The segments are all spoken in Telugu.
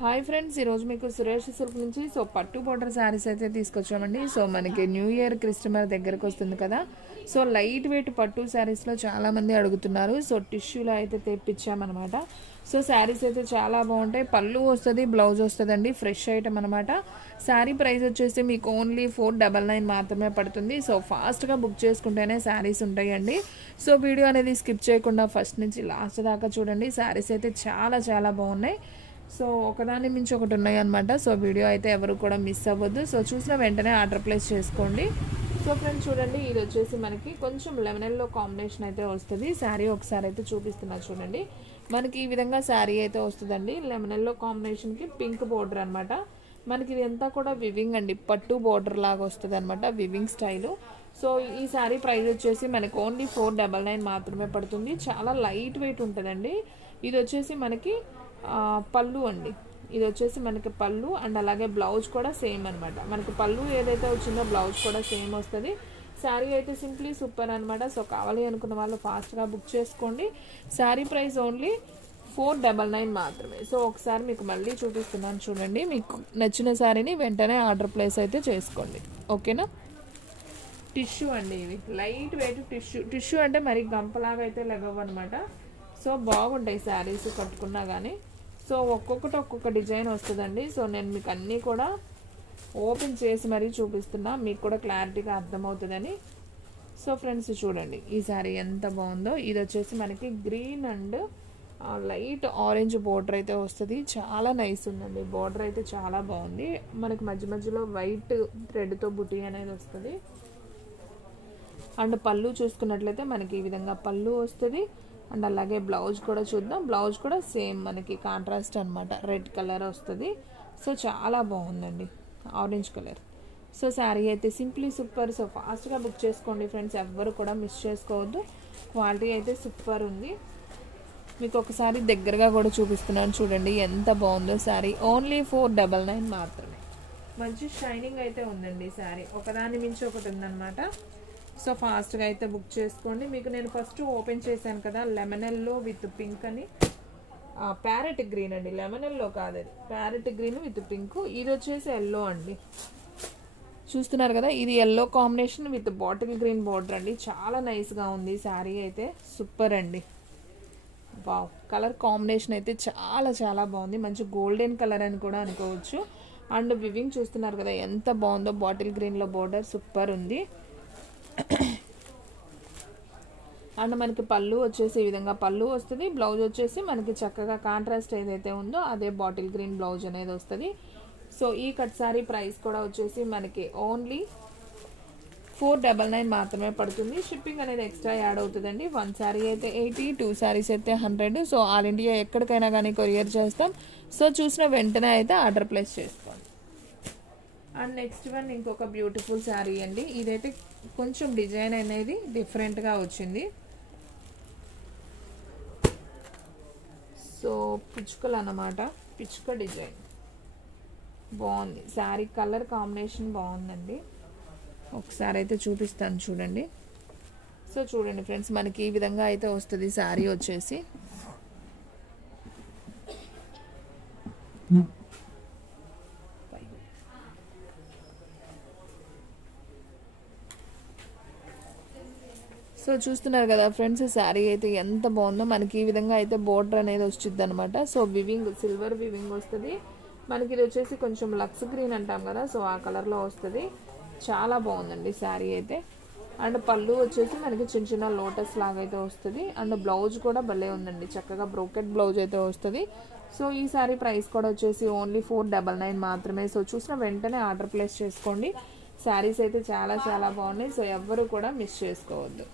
హాయ్ ఫ్రెండ్స్, ఈరోజు మీకు సురేష్ సిల్క్ నుంచి పట్టు బోర్డర్ శారీస్ అయితే తీసుకొచ్చామండి. మనకి న్యూ ఇయర్ క్రిస్టమస్ దగ్గరకు వస్తుంది కదా. లైట్ వెయిట్ పట్టు శారీస్లో చాలామంది అడుగుతున్నారు. టిష్యూలో అయితే తెప్పించామన్నమాట. శారీస్ అయితే చాలా బాగుంటాయి. పళ్ళు వస్తుంది, బ్లౌజ్ వస్తుందండి. ఫ్రెష్ ఐటమ్ అనమాట. శారీ ప్రైస్ వచ్చేసి మీకు ఓన్లీ 499 మాత్రమే పడుతుంది. ఫాస్ట్గా బుక్ చేసుకుంటేనే శారీస్ ఉంటాయండి. వీడియో అనేది స్కిప్ చేయకుండా ఫస్ట్ నుంచి లాస్ట్ దాకా చూడండి. శారీస్ అయితే చాలా చాలా బాగున్నాయి. ఒకదాని మించి ఒకటి ఉన్నాయి అనమాట. వీడియో అయితే ఎవరు కూడా మిస్ అవ్వద్దు. చూసిన వెంటనే ఆర్డర్ ప్లేస్ చేసుకోండి. ఫ్రెండ్స్ చూడండి, ఇది వచ్చేసి మనకి కొంచెం లెమనెల్లో కాంబినేషన్ అయితే వస్తుంది. శారీ ఒకసారి అయితే చూపిస్తున్నా చూడండి. మనకి ఈ విధంగా శారీ అయితే వస్తుందండి. లెమనెల్లో కాంబినేషన్కి పింక్ బోర్డర్ అనమాట. మనకి ఇది అంతా కూడా వివింగ్ అండి, పట్టు బోర్డర్ లాగా వస్తుంది అనమాట, వివింగ్ స్టైలు. ఈ శారీ ప్రైస్ వచ్చేసి మనకి ఓన్లీ 499 మాత్రమే పడుతుంది. చాలా లైట్ వెయిట్ ఉంటుందండి. ఇది వచ్చేసి మనకి పళ్ళు అండి. ఇది వచ్చేసి మనకి పళ్ళు అండ్ అలాగే బ్లౌజ్ కూడా సేమ్ అనమాట. మనకి పళ్ళు ఏదైతే వచ్చిందో బ్లౌజ్ కూడా సేమ్ వస్తుంది. శారీ అయితే సింప్లీ సూపర్ అనమాట. కావాలి అనుకున్న వాళ్ళు ఫాస్ట్గా బుక్ చేసుకోండి. శారీ ప్రైస్ ఓన్లీ 499 మాత్రమే. ఒకసారి మీకు మళ్ళీ చూపిస్తున్నాను చూడండి. మీకు నచ్చిన శారీని వెంటనే ఆర్డర్ ప్లేస్ అయితే చేసుకోండి, ఓకేనా. టిష్యూ అండి, ఇవి లైట్ వెయిట్ టిష్యూ అంటే మరి గంపలాగా అయితే లెగవు అనమాట. బాగుంటాయి శారీస్ కట్టుకున్నా కానీ. ఒక్కొక్కటి ఒక్కొక్క డిజైన్ వస్తుందండి. నేను మీకు అన్నీ కూడా ఓపెన్ చేసి మరీ చూపిస్తున్నా, మీకు కూడా క్లారిటీగా అర్థమవుతుందని. ఫ్రెండ్స్ చూడండి, ఈ శారీ ఎంత బాగుందో. ఇది వచ్చేసి మనకి green and light orange border అయితే వస్తుంది. చాలా నైస్ ఉందండి, బోర్డర్ అయితే చాలా బాగుంది. మనకి మధ్య మధ్యలో వైట్ థ్రెడ్తో బుటీ అనేది వస్తుంది. అండ్ పళ్ళు చూసుకున్నట్లయితే మనకి ఈ విధంగా పళ్ళు వస్తుంది. అండ్ అలాగే బ్లౌజ్ కూడా చూద్దాం. బ్లౌజ్ కూడా సేమ్ మనకి కాంట్రాస్ట్ అనమాట, రెడ్ కలర్ వస్తుంది. చాలా బాగుందండి, ఆరెంజ్ కలర్. శారీ అయితే సింప్లీ సూపర్. ఫాస్ట్గా బుక్ చేసుకోండి ఫ్రెండ్స్, ఎవ్వరు కూడా మిస్ చేసుకోవద్దు. క్వాలిటీ అయితే సూపర్ ఉంది. మీకు ఒకసారి దగ్గరగా కూడా చూపిస్తున్నాను చూడండి, ఎంత బాగుందో శారీ. ఓన్లీ 499 మాత్రమే. మంచి షైనింగ్ అయితే ఉందండి శారీ, ఒకదాని మించి ఒకటి ఉందన్నమాట. ఫాస్ట్గా అయితే బుక్ చేసుకోండి. మీకు నేను ఫస్ట్ ఓపెన్ చేశాను కదా, లెమనెల్లో విత్ పింక్ అని, ప్యారెట్ గ్రీన్ అండి, లెమనెల్లో కాదది, ప్యారెట్ గ్రీన్ విత్ పింక్. ఇది వచ్చేసి ఎల్లో అండి, చూస్తున్నారు కదా. ఇది yellow combination with bottle green border అండి. చాలా నైస్గా ఉంది శారీ అయితే, సూపర్ అండి. వావ్, కలర్ కాంబినేషన్ అయితే చాలా చాలా బాగుంది. మంచి గోల్డెన్ కలర్ అని కూడా అనుకోవచ్చు. అండ్ వివింగ్ చూస్తున్నారు కదా ఎంత బాగుందో, బాటిల్ గ్రీన్లో బార్డర్ సూపర్ ఉంది. అండ్ మనకి పళ్ళు వచ్చేసి ఈ విధంగా పళ్ళు వస్తుంది. బ్లౌజ్ వచ్చేసి మనకి చక్కగా కాంట్రాస్ట్ ఏదైతే ఉందో అదే బాటిల్ గ్రీన్ బ్లౌజ్ అనేది వస్తుంది. ఈ కట్ సారీ ప్రైస్ కూడా వచ్చేసి మనకి ఓన్లీ 499 మాత్రమే పడుతుంది. షిప్పింగ్ అనేది ఎక్స్ట్రా యాడ్ అవుతుందండి. 1 శారీ అయితే 80, 2 శారీస్ అయితే 100. ఆల్ ఇండియా ఎక్కడికైనా కానీ కొరియర్ చేస్తాం. చూసిన వెంటనే అయితే ఆర్డర్ ప్లేస్ చేసుకోండి. అండ్ నెక్స్ట్ వన్ ఇంకొక బ్యూటిఫుల్ శారీ అండి. ఇదైతే కొంచెం డిజైన్ అనేది డిఫరెంట్గా వచ్చింది. పిచ్చుకలు అన్నమాట, పిచ్చుక డిజైన్ బాగుంది. శారీ కలర్ కాంబినేషన్ బాగుందండి. ఒకసారి అయితే చూపిస్తాను చూడండి. చూడండి ఫ్రెండ్స్, మనకి ఈ విధంగా అయితే వస్తుంది శారీ వచ్చేసి. చూస్తున్నారు కదా ఫ్రెండ్స్, శారీ అయితే ఎంత బాగుందో. మనకి ఈ విధంగా అయితే బోర్డర్ అనేది వచ్చింది అనమాట. వివింగ్, సిల్వర్ వివింగ్ వస్తుంది. మనకి ఇది వచ్చేసి కొంచెం లక్స్ గ్రీన్ అంటాం కదా, ఆ కలర్లో వస్తుంది. చాలా బాగుందండి శారీ అయితే. అండ్ పళ్ళు వచ్చేసి మనకి చిన్న చిన్న లోటస్ లాగా అయితే వస్తుంది. అండ్ బ్లౌజ్ కూడా భలే ఉందండి, చక్కగా బ్రోకెట్ బ్లౌజ్ అయితే వస్తుంది. ఈ శారీ ప్రైస్ కూడా వచ్చేసి ఓన్లీ 499 మాత్రమే. చూసిన వెంటనే ఆర్డర్ ప్లేస్ చేసుకోండి. శారీస్ అయితే చాలా చాలా బాగున్నాయి. ఎవ్వరు కూడా మిస్ చేసుకోవద్దు.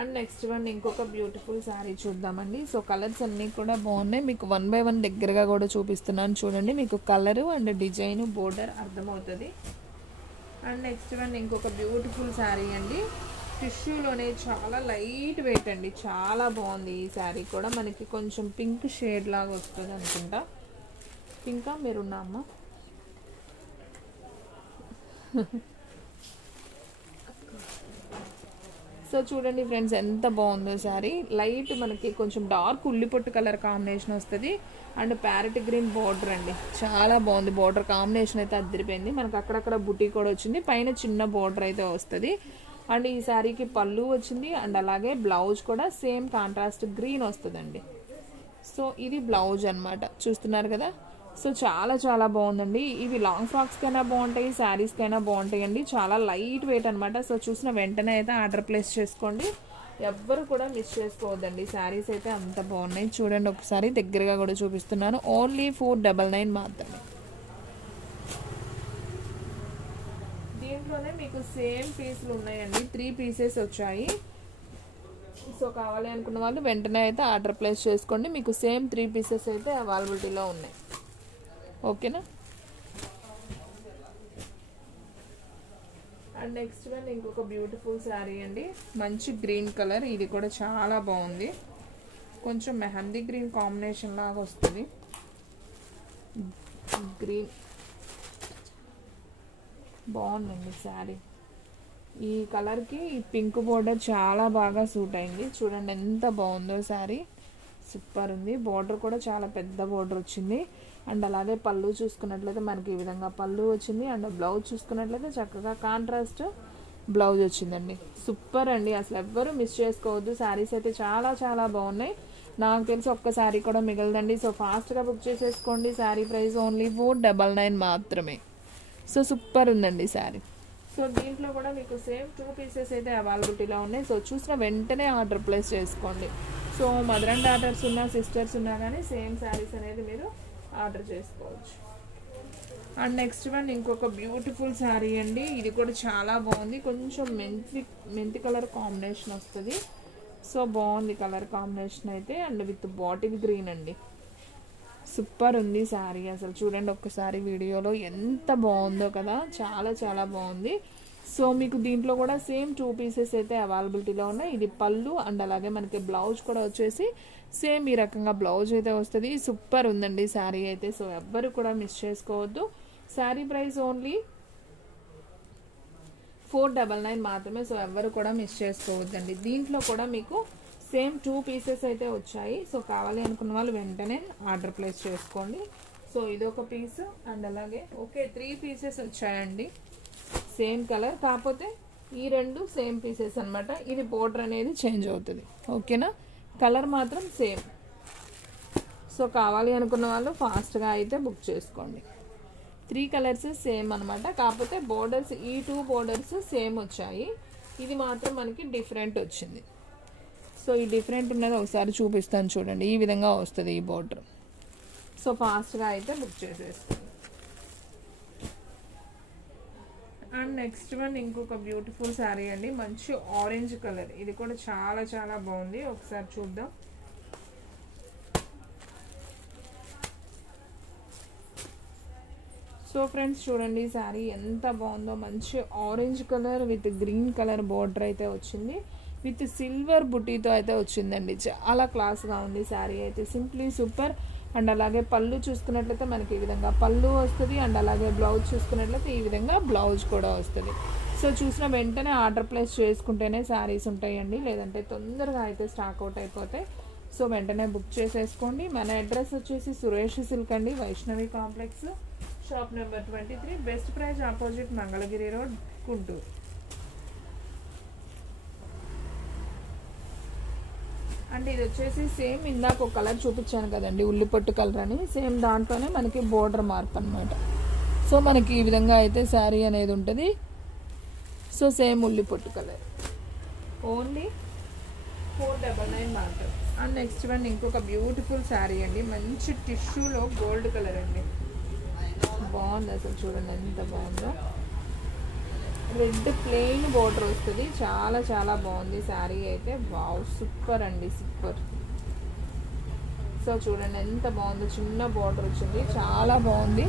అండ్ నెక్స్ట్ వన్ ఇంకొక బ్యూటిఫుల్ శారీ చూద్దామండి. కలర్స్ అన్నీ కూడా బాగున్నాయి. మీకు 1 by 1 దగ్గరగా కూడా చూపిస్తున్నాను చూడండి. మీకు కలరు అండ్ డిజైన్ బోర్డర్ అర్థమవుతుంది. అండ్ నెక్స్ట్ వన్ ఇంకొక బ్యూటిఫుల్ శారీ అండి. టిష్యూలోనే చాలా లైట్ వెయిట్ అండి, చాలా బాగుంది. ఈ శారీ కూడా మనకి కొంచెం పింక్ షేడ్ లాగా వస్తుంది అనుకుంటా. పింకా మెరూనా అమ్మ? సో చూడండి ఫ్రెండ్స్ ఎంత బాగుందో శారీ. లైట్ మనకి కొంచెం డార్క్ ఉల్లిపొట్టు కలర్ కాంబినేషన్ వస్తుంది అండ్ ప్యారెట్ గ్రీన్ బార్డర్ అండి. చాలా బాగుంది బార్డర్ కాంబినేషన్ అయితే అదిరిపోయింది. మనకు అక్కడక్కడ బుటీ కూడా వచ్చింది, పైన చిన్న బార్డర్ అయితే వస్తుంది. అండ్ ఈ శారీకి పళ్ళు వచ్చింది అండ్ అలాగే బ్లౌజ్ కూడా సేమ్ కాంట్రాస్ట్ గ్రీన్ వస్తుందండి. సో ఇది బ్లౌజ్ అనమాట, చూస్తున్నారు కదా. సో చాలా చాలా బాగుందండి. ఇవి లాంగ్ ఫ్రాక్స్కైనా బాగుంటాయి, శారీస్కైనా బాగుంటాయి అండి. చాలా లైట్ వెయిట్ అనమాట. సో చూసిన వెంటనే అయితే ఆర్డర్ ప్లేస్ చేసుకోండి, ఎవ్వరు కూడా మిస్ చేసుకోవద్దండి. శారీస్ అయితే అంత బాగున్నాయి. చూడండి ఒకసారి దగ్గరగా కూడా చూపిస్తున్నాను. ఓన్లీ 499 మాత్రమే. దీంట్లోనే మీకు సేమ్ పీసులు ఉన్నాయండి, 3 పీసెస్ వచ్చాయి. సో కావాలి అనుకున్న వాళ్ళు వెంటనే అయితే ఆర్డర్ ప్లేస్ చేసుకోండి. మీకు సేమ్ 3 పీసెస్ అయితే అవైలబిలిటీలో ఉన్నాయి. ఓకేనా. అండ్ నెక్స్ట్ వన్ ఇంకొక బ్యూటిఫుల్ శారీ అండి, మంచి గ్రీన్ కలర్. ఇది కూడా చాలా బాగుంది, కొంచెం మెహందీ గ్రీన్ కాంబినేషన్ లాగా వస్తుంది. గ్రీన్ బాగుందండి శారీ. ఈ కలర్కి ఈ పింక్ బోర్డర్ చాలా బాగా సూట్ అయింది. చూడండి ఎంత బాగుందో శారీ, సూపర్ ఉంది. బార్డర్ కూడా చాలా పెద్ద బార్డర్ వచ్చింది. అండ్ అలాగే పళ్ళు చూసుకున్నట్లయితే మనకి ఈ విధంగా పళ్ళు వచ్చింది. అండ్ బ్లౌజ్ చూసుకున్నట్లయితే చక్కగా కాంట్రాస్ట్ బ్లౌజ్ వచ్చిందండి. సూపర్ అండి, అసలు ఎవ్వరూ మిస్ చేసుకోవద్దు. శారీస్ అయితే చాలా చాలా బాగున్నాయి. నాకు తెలిసి ఒక్క శారీ కూడా మిగలదండి. సో ఫాస్ట్గా బుక్ చేసేసుకోండి. శారీ ప్రైస్ ఓన్లీ 499 మాత్రమే. సో సూపర్ ఉందండి శారీ. సో దీంట్లో కూడా మీకు సేమ్ 2 పీసెస్ అయితే అవైలబిలిటీలో ఉన్నాయి. సో చూసిన వెంటనే ఆర్డర్ ప్లేస్ చేసుకోండి. సో మదర్ అండ్ డాటర్స్ ఉన్నా సిస్టర్స్ ఉన్నా కానీ సేమ్ శారీస్ అనేది మీరు ఆర్డర్ చేసుకోవచ్చు. అండ్ నెక్స్ట్ వన్ ఇంకొక బ్యూటిఫుల్ శారీ అండి. ఇది కూడా చాలా బాగుంది, కొంచెం మెంతి కలర్ కాంబినేషన్ వస్తుంది. సో బాగుంది కలర్ కాంబినేషన్ అయితే. అండ్ విత్ బాటిల్ గ్రీన్ అండి, సూపర్ ఉంది శారీ. అసలు చూడండి ఒక్కసారి వీడియోలో ఎంత బాగుందో కదా, చాలా చాలా బాగుంది. సో మీకు దీంట్లో కూడా సేమ్ 2 పీసెస్ అయితే అవైలబిలిటీలో ఉన్నాయి. ఇది పళ్ళు అండ్ అలాగే మనకి బ్లౌజ్ కూడా వచ్చేసి సేమ్ ఈ రకంగా బ్లౌజ్ అయితే వస్తుంది. సూపర్ ఉందండి శారీ అయితే. సో ఎవ్వరు కూడా మిస్ చేసుకోవద్దు. శారీ ప్రైస్ ఓన్లీ 499 మాత్రమే. సో ఎవ్వరు కూడా మిస్ చేసుకోవద్దండి. దీంట్లో కూడా మీకు సేమ్ 2 పీసెస్ అయితే వచ్చాయి. సో కావాలి అనుకున్న వాళ్ళు వెంటనే ఆర్డర్ ప్లేస్ చేసుకోండి. సో ఇదొక పీస్ అండ్ అలాగే 3 పీసెస్ వచ్చాయండి సేమ్ కలర్, కాకపోతే ఈ 2 సేమ్ పీసెస్ అనమాట. ఇది బోర్డర్ అనేది చేంజ్ అవుతుంది. ఓకేనా, కలర్ మాత్రం సేమ్. సో కావాలి అనుకున్న వాళ్ళు ఫాస్ట్గా అయితే బుక్ చేసుకోండి. 3 కలర్స్ సేమ్ అనమాట, కాకపోతే బోర్డర్స్ ఈ 2 బోర్డర్స్ సేమ్ వచ్చాయి. ఇది మాత్రం మనకి డిఫరెంట్ వచ్చింది. సో ఈ డిఫరెంట్ ఉన్నది ఒకసారి చూపిస్తాను చూడండి. ఈ విధంగా వస్తుంది ఈ బోర్డర్. సో ఫాస్ట్గా అయితే బుక్ చేసేస్తాను. అండ్ నెక్స్ట్ వన్ ఇంకొక బ్యూటిఫుల్ శారీ అండి, మంచి ఆరెంజ్ కలర్. ఇది కూడా చాలా చాలా బాగుంది, ఒకసారి చూద్దాం. సో ఫ్రెండ్స్ చూడండి శారీ ఎంత బాగుందో, మంచి orange colour with green colour border అయితే వచ్చింది. విత్ సిల్వర్ బుటీతో అయితే వచ్చిందండి. చాలా క్లాస్గా ఉంది శారీ అయితే, సింప్లీ సూపర్. అండ్ అలాగే పళ్ళు చూసుకున్నట్లయితే మనకి ఈ విధంగా పళ్ళు వస్తుంది. అండ్ అలాగే బ్లౌజ్ చూసుకున్నట్లయితే ఈ విధంగా బ్లౌజ్ కూడా వస్తుంది. సో చూసిన వెంటనే ఆర్డర్ ప్లేస్ చేసుకుంటేనే శారీస్ ఉంటాయండి, లేదంటే తొందరగా అయితే స్టాక్ అవుట్ అయిపోతాయి. సో వెంటనే బుక్ చేసేసుకోండి. మన అడ్రస్ వచ్చేసి సురేష్ సిల్క్ అండి, Vaishnavi complex, shop number 23, best praise opposite Mangalagiri road, Guntur. అంటే ఇది వచ్చేసి సేమ్ ఇందాక ఒక కలర్ చూపించాను కదండి, ఉల్లిపొట్టు కలర్ అని, సేమ్ దాంట్లోనే మనకి బోర్డర్ మార్పు అనమాట. సో మనకి ఈ విధంగా అయితే శారీ అనేది ఉంటుంది. సో సేమ్ ఉల్లిపొట్టు కలర్, ఓన్లీ 499 మాత్రం. అండ్ నెక్స్ట్ వన్ ఇంకొక బ్యూటిఫుల్ శారీ అండి, మంచి టిష్యూలో గోల్డ్ కలర్ అండి, బాగుంది అసలు. చూడండి ఎంత బాగుందో. రెడ్ ప్లెయిన్ బోర్డర్ వస్తుంది, చాలా చాలా బాగుంది శారీ అయితే. వావ్, సూపర్ అండి, సూపర్. సో చూడండి ఎంత బాగుందో, చిన్న బోర్డర్ వచ్చింది, చాలా బాగుంది.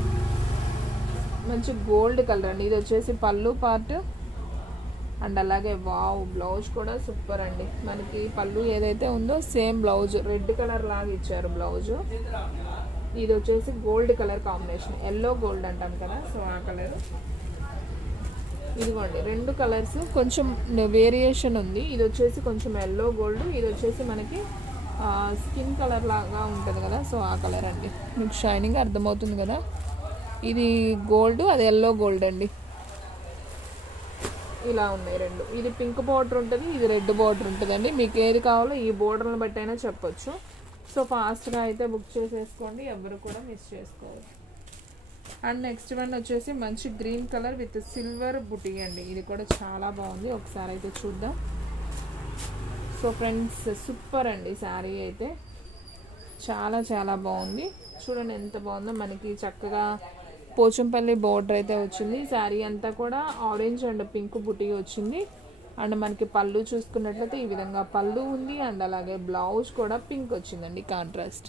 మంచి గోల్డ్ కలర్ అండి. ఇది వచ్చేసి పళ్ళు పార్ట్ అండ్ అలాగే వావ్, బ్లౌజ్ కూడా సూపర్ అండి. మనకి పళ్ళు ఏదైతే ఉందో సేమ్ బ్లౌజ్ రెడ్ కలర్ లాగా ఇచ్చారు బ్లౌజు. ఇది వచ్చేసి gold colour combination, yellow gold అంటాం కదా, సో ఆ కలర్. ఇదిగోండి 2 కలర్స్ కొంచెం వేరియేషన్ ఉంది. ఇది వచ్చేసి కొంచెం ఎల్లో గోల్డ్, ఇది వచ్చేసి మనకి స్కిన్ కలర్ లాగా ఉంటుంది కదా, సో ఆ కలర్ అండి. మీకు షైనింగ్ అర్థమవుతుంది కదా. ఇది గోల్డ్, అది ఎల్లో గోల్డ్ అండి. ఇలా ఉన్నాయి 2. ఇది పింక్ బార్డర్ ఉంటుంది, ఇది రెడ్ బార్డర్ ఉంటుందండి. మీకు ఏది కావాలో ఈ బోర్డర్ని బట్టి అయినా చెప్పొచ్చు. సో ఫాస్ట్గా అయితే బుక్ చేసేసుకోండి, ఎవరు కూడా మిస్ చేసుకోవాలి. అండ్ నెక్స్ట్ వన్ వచ్చేసి మంచి గ్రీన్ కలర్ విత్ సిల్వర్ బుటీ అండి. ఇది కూడా చాలా బాగుంది, ఒకసారి అయితే చూద్దాం. సో ఫ్రెండ్స్ సూపర్ అండి, శారీ అయితే చాలా చాలా బాగుంది. చూడండి ఎంత బాగుందో. మనకి చక్కగా పోచంపల్లి బోర్డర్ అయితే వచ్చింది. శారీ అంతా కూడా ఆరెంజ్ అండ్ పింక్ బుటీ వచ్చింది. అండ్ మనకి పళ్ళు చూసుకున్నట్లయితే ఈ విధంగా పళ్ళు ఉంది. అండ్ అలాగే బ్లౌజ్ కూడా పింక్ వచ్చిందండి, కాంట్రాస్ట్.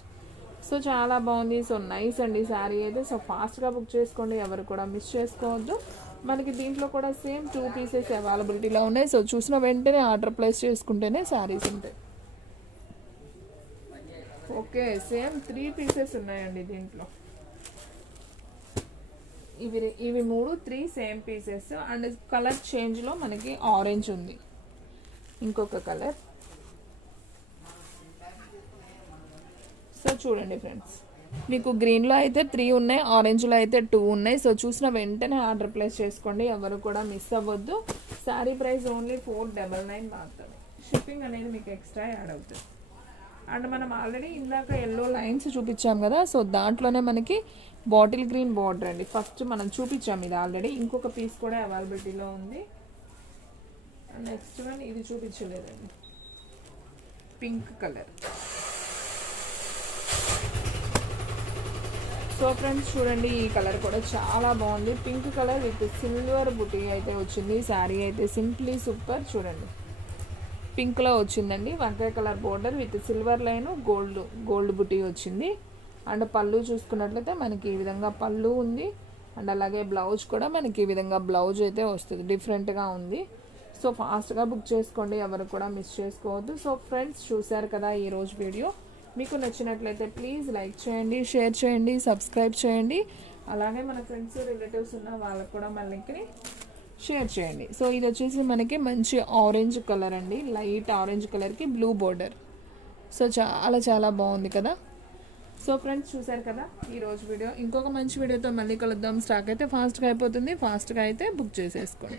సో చాలా బాగుంది. సో నైస్ అండి శారీ అయితే. సో ఫాస్ట్గా బుక్ చేసుకోండి, ఎవరు కూడా మిస్ చేసుకోవద్దు. మనకి దీంట్లో కూడా సేమ్ 2 పీసెస్ అవైలబిలిటీలో ఉన్నాయి. సో చూసిన వెంటనే ఆర్డర్ ప్లేస్ చేసుకుంటేనే శారీస్ ఉంటాయి. ఓకే, సేమ్ 3 పీసెస్ ఉన్నాయండి దీంట్లో. ఇవి 3 సేమ్ పీసెస్. అండ్ కలర్ చేంజ్లో మనకి ఆరెంజ్ ఉంది, ఇంకొక కలర్. సో చూడండి ఫ్రెండ్స్, మీకు గ్రీన్లో అయితే 3 ఉన్నాయి, ఆరెంజ్లో అయితే 2 ఉన్నాయి. సో చూసిన వెంటనే ఆర్డర్ ప్లేస్ చేసుకోండి, ఎవరు కూడా మిస్ అవ్వద్దు. శారీ ప్రైస్ ఓన్లీ 499 మాత్రమే. షిప్పింగ్ అనేది మీకు ఎక్స్ట్రా యాడ్ అవుతుంది. అండ్ మనం ఆల్రెడీ ఇందాక ఎల్లో లైన్స్ చూపించాం కదా, సో దాంట్లోనే మనకి బాటిల్ గ్రీన్ బార్డర్ అండి. ఫస్ట్ మనం చూపించాం ఇది ఆల్రెడీ. ఇంకొక పీస్ కూడా అవైలబిలిటీలో ఉంది. నెక్స్ట్ వన్ ఇది చూపించలేదండి, పింక్ కలర్. సో ఫ్రెండ్స్ చూడండి, ఈ కలర్ కూడా చాలా బాగుంది. పింక్ కలర్ విత్ సిల్వర్ బుటీ అయితే వచ్చింది. శారీ అయితే సింప్లీ సూపర్. చూడండి పింక్లో వచ్చిందండి, వంకాయ colour border with silver line gold బుటీ వచ్చింది. అండ్ పళ్ళు చూసుకున్నట్లయితే మనకి ఈ విధంగా పళ్ళు ఉంది. అండ్ అలాగే బ్లౌజ్ కూడా మనకి ఈ విధంగా బ్లౌజ్ అయితే వస్తుంది, డిఫరెంట్గా ఉంది. సో ఫాస్ట్గా బుక్ చేసుకోండి, ఎవరు కూడా మిస్ చేసుకోవద్దు. సో ఫ్రెండ్స్ చూశారు కదా ఈరోజు వీడియో. మీకు నచ్చినట్లయితే ప్లీజ్ లైక్ చేయండి, షేర్ చేయండి, సబ్స్క్రైబ్ చేయండి. అలాగే మన ఫ్రెండ్స్ రిలేటివ్స్ ఉన్న వాళ్ళకు కూడా మన లింక్ని షేర్ చేయండి. సో ఇది వచ్చేసి మనకి మంచి ఆరెంజ్ కలర్ అండి, లైట్ ఆరెంజ్ కలర్కి బ్లూ బోర్డర్. సో చాలా చాలా బాగుంది కదా. సో ఫ్రెండ్స్ చూసారు కదా ఈరోజు వీడియో. ఇంకొక మంచి వీడియోతో మళ్ళీ కలుద్దాం. స్టాక్ అయితే ఫాస్ట్గా అయిపోతుంది, ఫాస్ట్గా అయితే బుక్ చేసేసుకోండి.